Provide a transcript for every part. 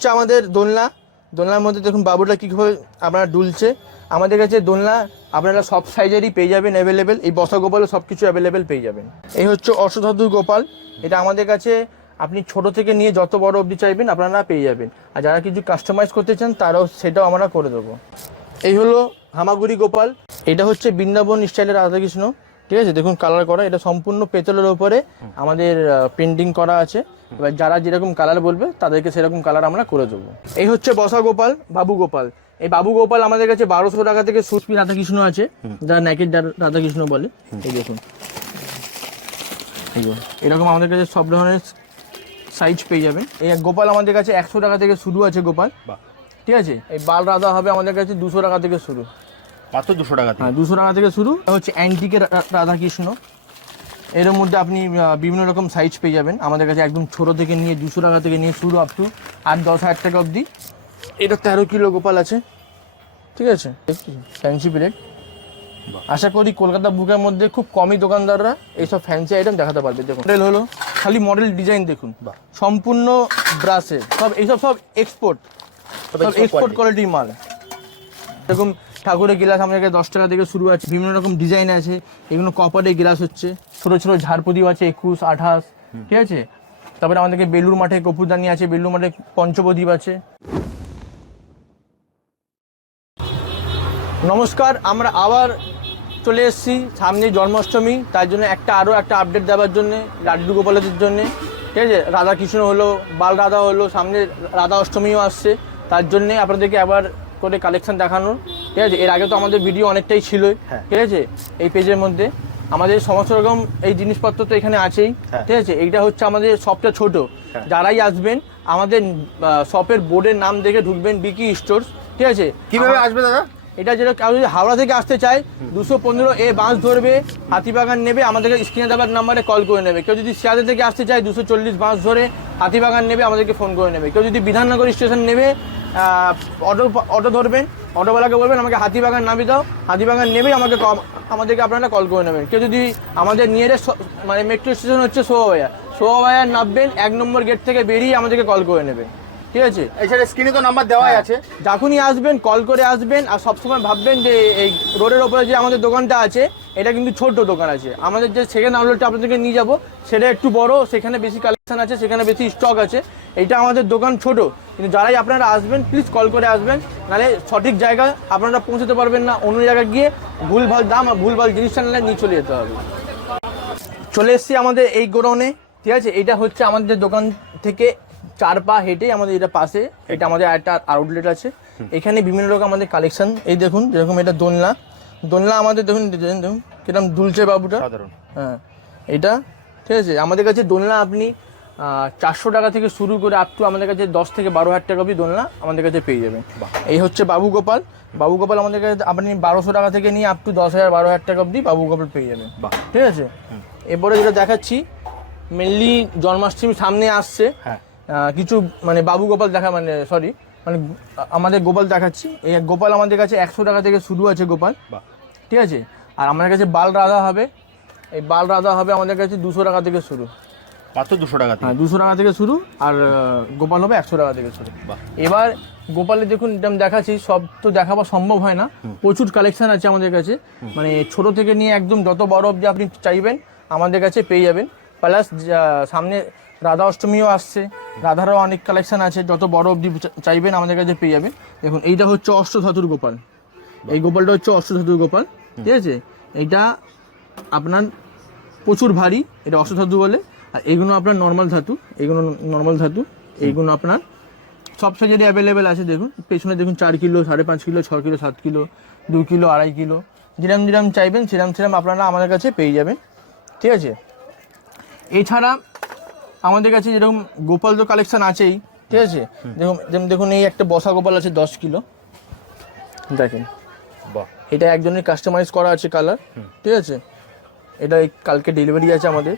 হচ্ছে আমাদের দোলনা। দোলনার মধ্যে দেখুন বাবুটা কীভাবে আপনারা ডুলছে আমাদের কাছে দোলনা আপনারা সব সাইজেরই পেয়ে যাবেন অ্যাভেলেবেল এই বসা গোপালও সব কিছু অ্যাভেলেবেল পেয়ে যাবেন। এই হচ্ছে অষ্টধাতু গোপাল। এটা আমাদের কাছে আপনি ছোট থেকে নিয়ে যত বড় অবধি চাইবেন আপনারা পেয়ে যাবেন। আর যারা কিছু কাস্টমাইজ করতে চান তারাও সেটাও আমরা করে দেবো। এই হলো হামাগুড়ি গোপাল। এটা হচ্ছে বৃন্দাবন স্টাইলের রাধাকৃষ্ণ। ঠিক আছে? দেখুন কালার করা। এটা সম্পূর্ণ পেতলের ওপরে আমাদের পেন্টিং করা আছে। এবার যারা যেরকম কালার বলবে তাদেরকে সেরকম কালার আমরা করে দেবো। এই হচ্ছে বসা গোপাল বাবু গোপাল এই বাবু গোপাল আমাদের কাছে বারোশো টাকা থেকে সুস্পি রাধাকৃষ্ণ আছে যারা ন্যাকেট রাধাকৃষ্ণ বলে। এই দেখুন। এই এরকম আমাদের কাছে সব ধরনের সাইজ পেয়ে যাবেন। এই গোপাল আমাদের কাছে একশো টাকা থেকে শুরু আছে গোপাল। ঠিক আছে? এই বাল রাধা হবে আমাদের কাছে দুশো টাকা থেকে শুরু। মাত্র দুশো টাকা হ্যাঁ দুশো টাকা থেকে শুরু। হচ্ছে অ্যান্টিকের রাধাকৃষ্ণ। এর মধ্যে আপনি বিভিন্ন রকম সাইজ পেয়ে যাবেন। আমাদের কাছে একদম ছোট থেকে নিয়ে দুশো টাকা থেকে নিয়ে শুরু আপ টু আট দশ হাজার টাকা অবধি। এটা তেরো কিলো গোপাল আছে। ঠিক আছে? ফ্যান্সি প্লেট আশা করি কলকাতা বুকের মধ্যে খুব কমই দোকানদাররা এইসব ফ্যান্সি আইটেম দেখাতে পারবে। দেখুন। মডেল হলো খালি মডেল ডিজাইন দেখুন। সম্পূর্ণ ব্রাশে সব এইসব সব এক্সপোর্ট সব এক্সপোর্ট। কোয়ালিটির মাল। এরকম ঠাকুরের গ্লাস আমাদের দশ টাকা থেকে শুরু আছে, বিভিন্ন রকম ডিজাইন আছে। এগুলো কপারের গ্লাস হচ্ছে, ছোট ছোট ঝাড় প্রদীপ আছে, একুশ, আঠাশ, ঠিক আছে? তারপরে আমাদেরকে বেলুর মাঠে কপুরদানি আছে বেলুর মাঠে পঞ্চপ্রদীপ আছে। নমস্কার, আমরা আবার চলে এসেছি সামনে জন্মাষ্টমী, তার জন্য একটা আরও একটা আপডেট দেওয়ার জন্য, লাড্ডু গোপালদের জন্যে, ঠিক আছে? রাধা কৃষ্ণ হলো, বাল রাধা হলো, সামনে রাধা অষ্টমীও আসছে, তার জন্যে আপনাদেরকে আবার করে কালেকশন দেখানোর ঠিক আছে? এর আগে তো আমাদের ভিডিও অনেকটাই ছিল হ্যাঁ। ঠিক আছে? এই পেজের মধ্যে। আমাদের সমস্ত রকম এই জিনিসপত্র তো এখানে আছেই হ্যাঁ। ঠিক আছে? এইটা হচ্ছে আমাদের শপটা ছোট। হ্যাঁ। যারাই আসবেন আমাদের শপের বোর্ডের নাম দেখে ঢুকবেন বিকি স্টোর ঠিক আছে? কীভাবে আসবে দাদা? এটা যেটা কেউ যদি হাওড়া থেকে আসতে চায় দুশো পনেরো এ বাস ধরবে হাতিবাগান নেবে আমাদেরকে স্ক্রিনে দেওয়ার নাম্বারে কল করে নেবে। কেউ যদি শিয়ালদা থেকে আসতে চায় দুশো চল্লিশ বাস ধরে হাতিবাগান নেবে আমাদেরকে ফোন করে নেবে। কেউ যদি বিধাননগর স্টেশন নেবে অটো অটো ধরবেন অটোওয়ালাকে বলবেন আমাকে হাতিবাগান নামিয়ে দাও হাতিবাগান নেবেই আমাকে আমাদেরকে আপনারা কল করে নেবেন। কেউ যদি আমাদের নিয়ারেস্ট মানে মেট্রো স্টেশন হচ্ছে সোহাবাইয়া সোহাবাইয়ার নামবেন এক নম্বর গেট থেকে বেরিয়ে আমাদেরকে কল করে নেবেন। ঠিক আছে? এছাড়া স্ক্রিনে তো নাম্বার দেওয়াই আছে। যখনই আসবেন কল করে আসবেন আর সবসময় ভাববেন যে এই রোডের ওপরে যে আমাদের দোকানটা আছে এটা কিন্তু ছোট্ট দোকান আছে। আমাদের যে সেকেন্ড আউটলেটটা আপনাদেরকে নিয়ে যাব সেটা একটু বড় সেখানে বেশি কালেকশন আছে সেখানে বেশি স্টক আছে। এটা আমাদের দোকান ছোট। কিন্তু যারাই আপনারা আসবেন প্লিজ কল করে আসবেন। নাহলে সঠিক জায়গায় আপনারা পৌঁছতে পারবেন না। অন্য জায়গায় গিয়ে ভুলভাল দাম আর ভুলভাল জিনিসটা নিলে নিয়ে চলে যেতে হবে। চলে এসেছি আমাদের এই গোডাউনে। ঠিক আছে? এটা হচ্ছে আমাদের দোকান থেকে চার পা হেঁটে আমাদের এটা পাশে। এটা আমাদের একটা আউটলেট আছে। এখানে বিভিন্ন রকম আমাদের কালেকশন এই দেখুন যেরকম এটা দোলনা। দোলনা আমাদের দেখুন দেখুন কীরকম দুলছে বাবুটা। সাধারণ। হ্যাঁ এটা ঠিক আছে? আমাদের কাছে দোলনা আপনি চারশো টাকা থেকে শুরু করে আপ টু আমাদের কাছে দশ থেকে বারো হাজার টাকা অবধি দোলনা আমাদের কাছে পেয়ে যাবেন। এই হচ্ছে বাবু গোপাল। বাবু গোপাল আমাদের কাছে আপনি বারোশো টাকা থেকে নিয়ে আপ টু দশ হাজার বারো হাজার টাকা অবধি বাবু গোপাল পেয়ে যাবেন। বাহ। ঠিক আছে? এরপরে যেটা দেখাচ্ছি মেনলি জন্মাষ্টমী সামনে আসছে। হ্যাঁ। কিছু মানে বাবু গোপাল দেখা মানে সরি মানে আমাদের গোপাল দেখাচ্ছি। এই গোপাল আমাদের কাছে একশো টাকা থেকে শুরু আছে গোপাল। বাহ। ঠিক আছে? আর আমাদের কাছে বাল রাধা হবে। এই বাল রাধা হবে আমাদের কাছে দুশো টাকা থেকে শুরু। মাত্র দুশো টাকা হ্যাঁ দুশো টাকা থেকে শুরু আর গোপাল হবে একশো টাকা থেকে শুরু। এবার গোপালে দেখুন যেমন দেখাচ্ছি সব তো দেখাবা সম্ভব হয় না। প্রচুর কালেকশন আছে আমাদের কাছে। মানে ছোট থেকে নিয়ে একদম যত বড় অবধি আপনি চাইবেন আমাদের কাছে পেয়ে যাবেন। প্লাস সামনে রাধা অষ্টমীও আসছে রাধারও অনেক কালেকশন আছে। যত বড় অবধি চাইবেন আমাদের কাছে পেয়ে যাবেন। দেখুন এইটা হচ্ছে অষ্টধাতুর গোপাল। এই গোপালটা হচ্ছে অষ্টধাতুর গোপাল ঠিক আছে? এইটা আপনার প্রচুর ভারী এটা অষ্টধাতু বলে। আর এইগুলো আপনার নর্মাল ধাতু এইগুলো নর্মাল ধাতু এইগুলো আপনার সব সাইজেরই অ্যাভেলেবেল আছে দেখুন। পেছনে দেখুন চার কিলো সাড়ে পাঁচ কিলো ছ কিলো সাত কিলো দু কিলো আড়াই কিলো যেরম যেরম চাইবেন সেরম সেরম আপনারা আমাদের কাছে পেয়ে যাবেন। ঠিক আছে? এছাড়া আমাদের কাছে যেরকম গোপাল তো কালেকশন আছেই ঠিক আছে? দেখুন যেমন দেখুন এই একটা বসা গোপাল আছে দশ কিলো। দেখেন। বাহ। এটা একজনের কাস্টমাইজ করা আছে কালার ঠিক আছে? এটা কালকে ডেলিভারি আছে আমাদের।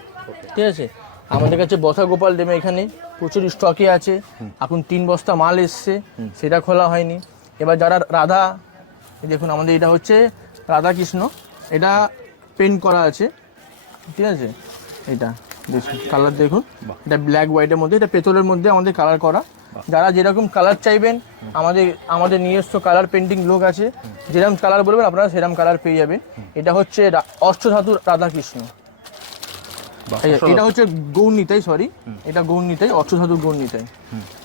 ঠিক আছে? আমাদের কাছে বসা গোপাল দেবে এখানে। প্রচুর স্টকে আছে। এখন তিন বস্তা মাল এসছে। সেটা খোলা হয়নি। এবার যারা রাধা দেখুন আমাদের এটা হচ্ছে রাধা কৃষ্ণ এটা পেন্ট করা আছে। ঠিক আছে? এটা দেখুন কালার দেখুন। এটা ব্ল্যাক হোয়াইটের মধ্যে এটা পেতলের মধ্যে আমাদের কালার করা। যারা যেরকম কালার চাইবেন আমাদের আমাদের নিজস্ব কালার পেন্টিং লোক আছে। যেরকম কালার বলবেন আপনারা সেরকম কালার পেয়ে যাবেন। এটা হচ্ছে রা- অষ্টধাতু রাধাকৃষ্ণ বাহ, এই যে, অসাধারণ। এটা হচ্ছে গৌর নিতাই সরি এটা গৌর নিতাই অষ্টধাতু গৌর নিতাই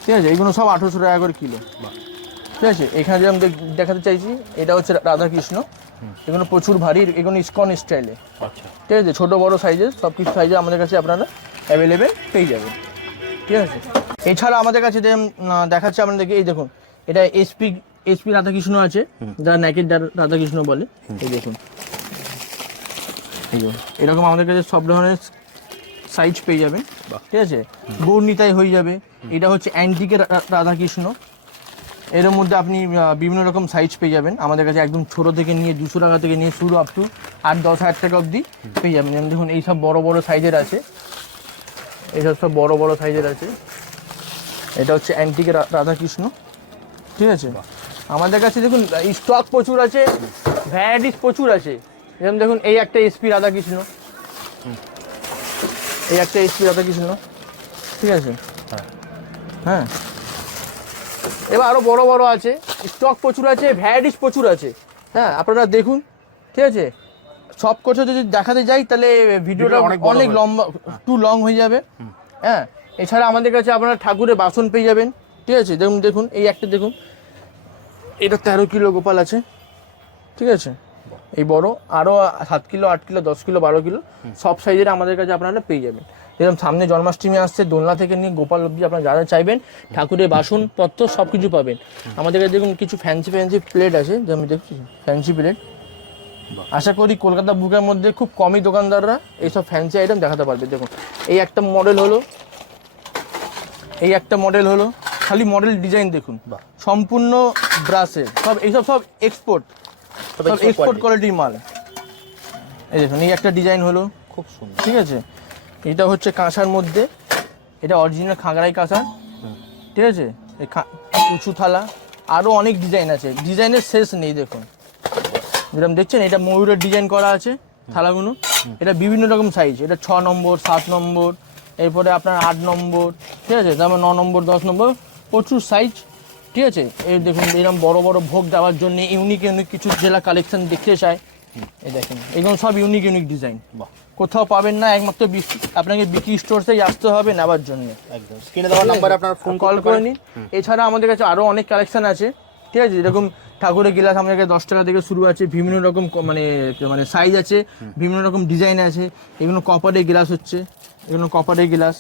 ঠিক আছে এইগুলো সব আঠারোশো টাকা করে কিলো। ঠিক আছে এখানে যেরকম দেখ- দেখাতে চাইছি এটা হচ্ছে রাধাকৃষ্ণ। এগুলো প্রচুর ভারী এগুলো ইস্কন স্টাইলে। আচ্ছা। ঠিক আছে ছোটো বড় সাইজের সব কিছু সাইজে আমাদের কাছে আপনারা অ্যাভেলেবেল পেয়ে যাবেন। ঠিক আছে এছাড়া আমাদের কাছে যে দেখাচ্ছে আপনাদেরকে এই দেখুন এটা এসপি এসপি রাধাকৃষ্ণ আছে যারা ন্যাকের রাধাকৃষ্ণ বলে এই দেখুন। এরকম আমাদের কাছে সব ধরনের সাইজ পেয়ে যাবেন। ঠিক আছে? গৌরনিতাই হয়ে যাবে। এটা হচ্ছে অ্যান্টিকের রাধাকৃষ্ণ। এর মধ্যে আপনি বিভিন্ন রকম সাইজ পেয়ে যাবেন। আমাদের কাছে একদম ছোট থেকে নিয়ে দুশো টাকা থেকে নিয়ে শুরু আপ টু আট দশ হাজার টাকা অবধি পেয়ে যাবেন। যেমন দেখুন এই সব বড় বড় সাইজের আছে। এইসব সব বড় বড় সাইজের আছে। এটা হচ্ছে অ্যান্টিকের রাধাকৃষ্ণ। ঠিক আছে? আমাদের কাছে দেখুন স্টক প্রচুর আছে ভ্যারাইটিস প্রচুর আছে। যেমন দেখুন এই একটা এসপি রাধাকৃষ্ণ। এই একটা এসপি না ঠিক আছে? হ্যাঁ। হ্যাঁ। এবার আরও বড় বড় আছে। স্টক প্রচুর আছে ভ্যারাইটিস প্রচুর আছে। হ্যাঁ আপনারা দেখুন। ঠিক আছে? সব কিছু যদি দেখাতে যাই তাহলে ভিডিওটা অনেক। লম্বা টু লং হয়ে যাবে। হ্যাঁ এছাড়া আমাদের কাছে আপনারা ঠাকুরের বাসন পেয়ে যাবেন। ঠিক আছে? দেখুন দেখুন এই একটা দেখুন। এটা তেরো কিলো গোপাল আছে। ঠিক আছে? এই বড় আরও সাত কিলো আট কিলো দশ কিলো বারো কিলো সব সাইজের আমাদের কাছে আপনারা পেয়ে যাবেন। যেরকম সামনে জন্মাষ্টমী আসছে দোলনা থেকে নিয়ে গোপাল অব্দি আপনারা যা যা চাইবেন ঠাকুরের বাসনপত্র সব কিছু পাবেন। আমাদের কাছে দেখুন কিছু ফ্যান্সি ফ্যান্সি প্লেট আছে যেমন দেখছি ফ্যান্সি প্লেট আশা করি কলকাতা বুকের মধ্যে খুব কমই দোকানদাররা এইসব ফ্যান্সি আইটেম দেখাতে পারবে। দেখুন এই একটা মডেল হলো এই একটা মডেল হলো খালি মডেল ডিজাইন দেখুন। সম্পূর্ণ ব্রাসের সব এইসব সব এক্সপোর্ট এক্সপোর্ট কোয়ালিটির মাল। এই দেখুন এই একটা ডিজাইন হলো। খুব সুন্দর। ঠিক আছে? এটা হচ্ছে কাঁসার মধ্যে। এটা অরিজিনাল খাগড়াই কাঁসা ঠিক আছে? এই উঁচু থালা। আরও অনেক ডিজাইন আছে। ডিজাইনের শেষ নেই দেখুন। যেরকম দেখছেন এটা ময়ূরের ডিজাইন করা আছে থালাগুলো। এটা বিভিন্ন রকম সাইজ এটা ছ নম্বর সাত নম্বর এরপরে আপনার আট নম্বর। ঠিক আছে? তারপর ন নম্বর দশ নম্বর। প্রচুর সাইজ ঠিক আছে? এই দেখুন এরকম বড় বড় ভোগ দেওয়ার জন্য ইউনিক ইউনিক কিছু জেলা কালেকশন দেখতে চায় এই দেখেন এগুলো সব ইউনিক ইউনিক ডিজাইন কোথাও পাবেন না একমাত্র আপনাকে বিকি স্টোরসেই আসতে হবে নেওয়ার জন্য। একদম। স্ক্রিনে দেওয়া নাম্বারে আপনারা ফোন কল করে নিন। এছাড়া আমাদের কাছে আরও অনেক কালেকশন আছে। ঠিক আছে? যেরকম ঠাকুরের গিলাস আমাদের কাছে দশ টাকা থেকে শুরু আছে বিভিন্ন রকম মানে মানে সাইজ আছে বিভিন্ন রকম ডিজাইন আছে। এগুলো কপারের গ্লাস হচ্ছে এগুলো কপারের গ্লাস।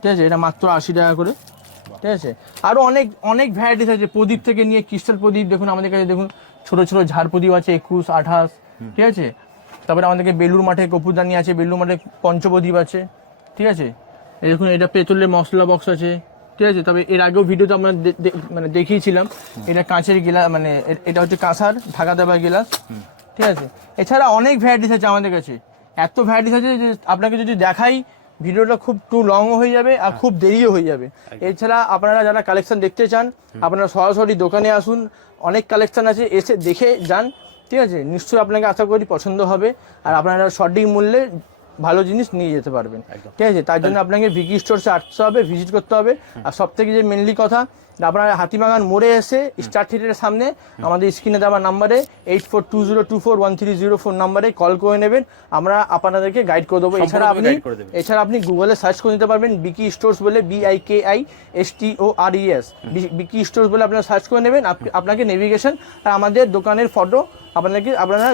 ঠিক আছে? এটা মাত্র আশি টাকা করে। ঠিক আছে? আরও অনেক অনেক ভ্যারাইটিস আছে। প্রদীপ থেকে নিয়ে ক্রিস্টাল প্রদীপ দেখুন আমাদের কাছে দেখুন ছোট ছোট ঝাড় প্রদীপ আছে একুশ আঠাশ ঠিক আছে? তারপরে আমাদেরকে বেলুর মাঠে কপুরদানি আছে বেলুর মাঠে পঞ্চপ্রদীপ আছে ঠিক আছে? এই দেখুন এটা পেতলের মশলা বক্স আছে ঠিক আছে? তবে এর আগেও ভিডিওতে আমরা মানে দেখিয়েছিলাম এটা কাঁচের গিলাস মানে এটা হচ্ছে কাঁসার ঢাকা দেওয়া গিলাস ঠিক আছে? এছাড়া অনেক ভ্যারাইটিস আছে আমাদের কাছে। এত ভ্যারাইটিস আছে যে আপনাকে যদি দেখাই ভিডিওটা খুব টু লং হয়ে যাবে আর খুব দেরিও হয়ে যাবে। এছাড়া আপনারা যারা কালেকশন দেখতে চান আপনারা সরাসরি দোকানে আসুন অনেক কালেকশন আছে এসে দেখে যান ঠিক আছে? নিশ্চয়ই আপনাকে আশা করি পছন্দ হবে। আর আপনারা সঠিক মূল্যে ভালো জিনিস নিয়ে যেতে পারবেন। ঠিক আছে? তার জন্য আপনাকে ভিকি স্টোরসে আসতে হবে ভিজিট করতে হবে। আর সব থেকে যে মেনলি কথা আপনারা হাতিবাগান মোড়ে এসে স্টার থিয়েটারের সামনে আমাদের স্ক্রিনে দেওয়া নাম্বারে eight four two zero two four one three zero four নাম্বারে কল করে নেবেন। আমরা আপনাদেরকে গাইড করে দেবো। এছাড়া আপনি। এছাড়া আপনি গুগলে সার্চ করে নিতে পারবেন বিকি স্টোর্স বলে B I K I S T O R E S Biki stores বলে আপনারা সার্চ করে নেবেন। আপনাকে নেভিগেশন আর আমাদের দোকানের ফটো আপনাকে আপনারা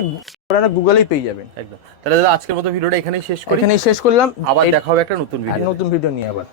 আপনারা গুগলেই পেয়ে যাবেন। একদম। তাহলে দাদা আজকের মতো ভিডিওটা এখানেই শেষ করি। এখানেই শেষ করলাম। আবার দেখা হবে একটা নতুন ভিডিও নতুন ভিডিও নিয়ে আবার।